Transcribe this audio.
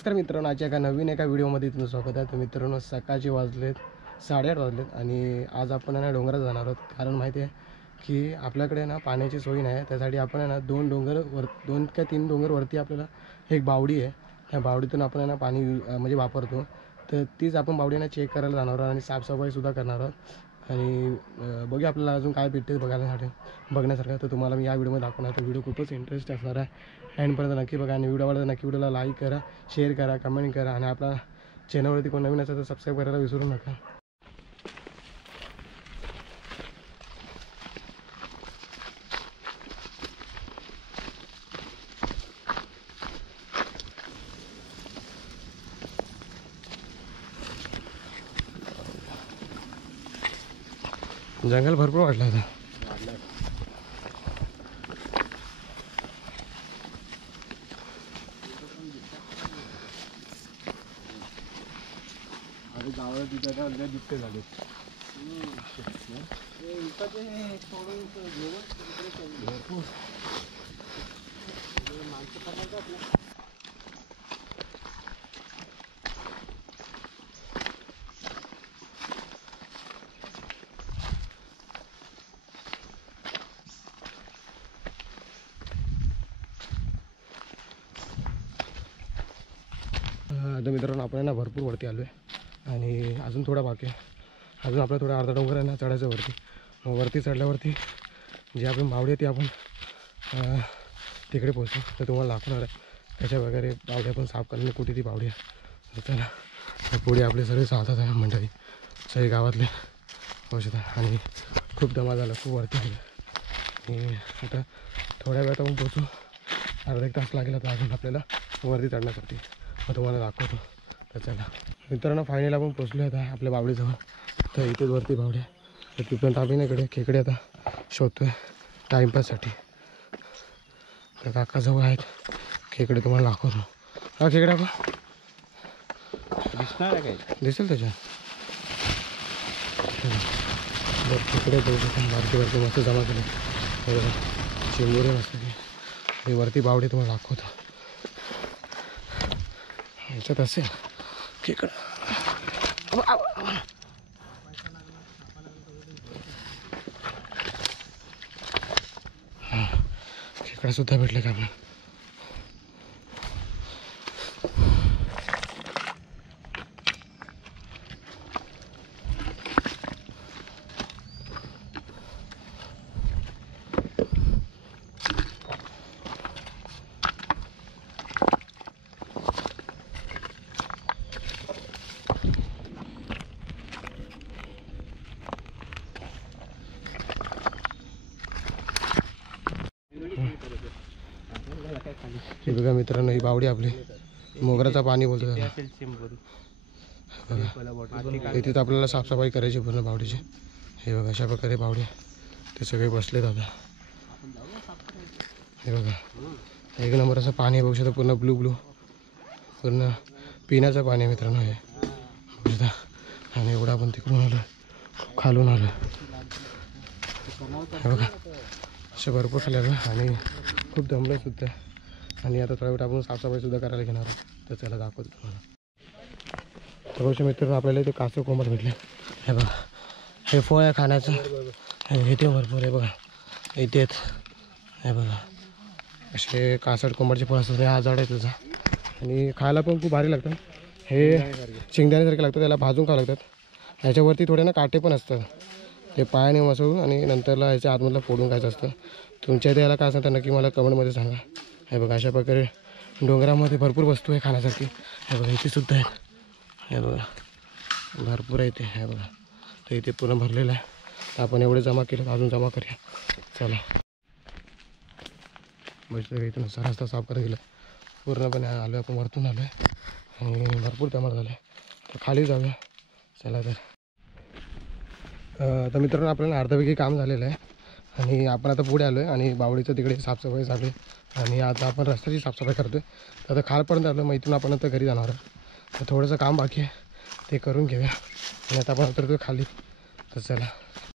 नमस्कार मित्रांनो, आजच्या एका नवीन व्हिडिओमध्ये तुमचं स्वागत आहे। तर मित्रांनो, सकाळचे वाजलेत 8:30 वाजलेत आणि आज आपण ना डोंगरात जाणार आहोत। कारण माहिती आहे की आपल्याकडे ना पाण्याची सोय नाही आहे। त्यासाठी आपण ना 2 का 3 डोंगर वरती आपल्याला एक बावडी आहे। त्या बावडीतून आपण ना पाणी म्हणजे वापरतो। तर तीच आपण बावडी चेक करायला जाणार आहोत आणि साफसफाईसुद्धा करणार आहोत। आणि बघूया आपल्याला अजून काय भेटते बघण्यासारखं। तर तुम्हाला मी या व्हिडिओमध्ये दाखवणार। तर व्हिडिओ खूपच इंटरेस्ट असणार आहे। एंडपर्यंत नक्की बघा आणि व्हिडिओ आवडला नक्की व्हिडिओला लाईक करा, शेअर करा, कमेंट करा आणि आपला चॅनलवरती कोण नवीन असेल तर सबस्क्राईब करायला विसरू नका। जंगल भरपूर वाटलं आता। अरे गावाला तिथे अर्ध्या दुपटे झाले। आता मित्रांनो, आपण ना भरपूर वरती आलो आहे आणि अजून थोडा बाकी आहे। अजून आपला थोडा अर्धा डोंगर आहे ना चढायचं वरती। मग वरती चढल्यावरती जी आपण बावडी आहे ती आपण तिकडे पोहोचू। तर तुम्हाला दाखवणार आहे त्याच्या वगैरे बावडी आपण साफ करणे कुठे ती बावडी आहे। तर चला, पुढे आपले सगळे सावधान आहे मंडळी, सगळे गावातले औषध आणि खूप दमा झाला, खूप वरती आलं आणि आता थोड्या वेळात आपण पोहोचू। अर्धा एक तास लागेल आता अजून आपल्याला वरती चढण्यासाठी। मग तुम्हाला दाखवतो। तर चला मित्रांनो, फायनल आपण पोचलो आता आपल्या बावडीजवळ। तर इथेच वरती बावडी आहे। तर तिथपर्यंत आम्ही ना इकडे खेकडे आता शोधतो आहे टाईमपाससाठी। तर काकाजवळ आहेत खेकडे, तुम्हाला दाखवतो। हा खेकडा का दिसणार आहे? काय दिसेल त्याच्यात? खेकडे बारके मस्त जमा केले, चिंबोरे मस्त की वरती बावडी तुम्हाला दाखवतो। याच्यात असेल खेकडा। खेकडा सुद्धा भेटले का आपलं? हे बघा मित्रांनो, ही बावडी आपली मोगराचं पाणी बोलतो त्याला। इथे तर आपल्याला साफसफाई करायची पूर्ण बावडीची। हे बघा अशा प्रकारे बावडी ते सगळे बसलेत आता। हे बघा एक नंबर असं पाणी बघू शकता, पूर्ण ब्लू पूर्ण पिण्याचं पाणी आहे मित्रांनो हे बघा। आणि एवढं आपण तिकडून आलो, खालून आलो। हे बघा असे भरपूर खाली आलं आणि खूप दमलं सुद्धा। आणि आता थोड्या वेळ आपण साफसफाईसुद्धा करायला घेणार आहोत। तर चला दाखवतो तुम्हाला। तर बघू मित्रांनो, आपल्याला इथे कासव कोंबड भेटले। हे बघा हे फळ आहे खाण्याचं, इथे भरपूर आहे बघा इथेच। हे बघा असे कासड कोंबडचे फळ असतात, हा झाड आहे त्याचा आणि खायला पण खूप भारी लागतं। हे शेंगदाण्यासारखे लागतं, त्याला भाजून खावं लागतात। ह्याच्यावरती थोडे ना काटे पण असतात, ते पायाने मसळून आणि नंतरला ह्याच्या आतमधला फोडून खायचं असतं। तुमच्या इथे याला काय असतं नक्की मला कमेंटमध्ये सांगा। हे बघा अशा प्रकारे डोंगरामध्ये भरपूर वस्तू आहे खाण्यासाठी। हे बघा इथे सुद्धा आहेत, हे बघा भरपूर आहे इथे। हे बघा तर इथे पूर्ण भरलेलं आहे। तर आपण एवढे जमा केलं, अजून जमा करूया चला। बसलं इथून रस्ता साफ करायला गेलं, पूर्णपणे आलो आपण वरतून आलो आहे आणि भरपूर जमा झालं आहे। तर खाली जाऊया चला। तर मित्रांनो, आपल्याला अर्ध्यापैकी काम झालेलं आहे आणि आपण आता पुढे आलो आहे आणि बावडीचं तिकडे साफसफाई चालू आहे आणि आता आपण रस्त्याची साफसफाई करतो आहे। तर आता खालपर्यंत आलो, मग इथून आपण आता घरी जाणार आहोत। तर थोडंसं काम बाकी आहे ते करून घेऊया आणि आता आपण उतरतो खाली। तर चला।